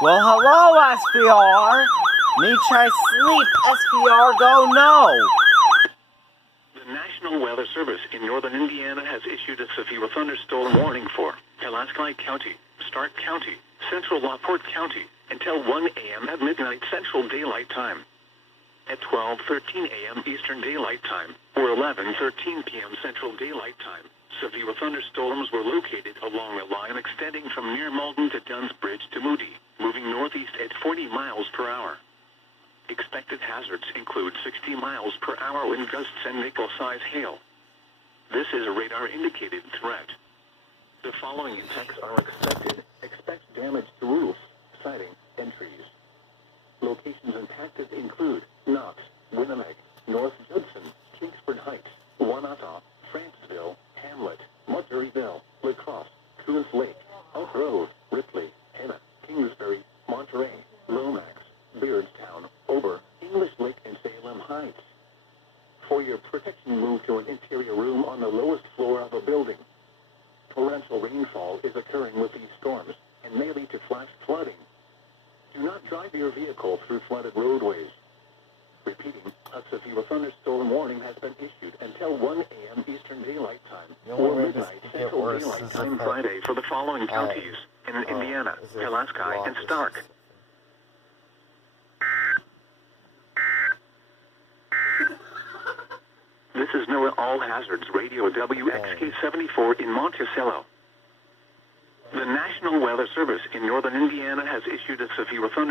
Well, hello, SPR. Me try sleep, SPR go no. The National Weather Service in northern Indiana has issued a severe thunderstorm warning for Pulaski County, Stark County, Central LaPorte County until 1 a.m. at midnight Central Daylight Time. At 12:13 a.m. Eastern Daylight Time, or 11:13 p.m. Central Daylight Time, severe thunderstorms were located along a line extending from near Malden to Dunn's Bridge to Moody, moving northeast at 40 miles per hour. Expected hazards include 60 miles per hour wind gusts and nickel-size hail. This is a radar-indicated threat. The following effects are expected. Expect damage to roofs, siding, and trees. Locations impacted include Knox, Winnipeg, North Judson, Kingsford Heights, Wanata, Franceville, Hamlet, Marjorieville, La Crosse, Coons Lake, Oak Grove, Ripley, Henna, Kingsbury, Monterey, Lomax, Beardstown, Ober, English Lake, and Salem Heights. For your protection, move to an interior room on the lowest floor of a building. Torrential rainfall is occurring with these storms and may lead to flash flooding. Do not drive your vehicle through flooded roadways. Repeating, a severe thunderstorm warning has been issued until 1 a.m. Eastern Daylight Time or midnight Central Daylight Time Friday for the following counties in Indiana, Pulaski, and Stark. This is NOAA All Hazards Radio WXK-74 in Monticello. The National Weather Service in northern Indiana has issued a severe thunderstorm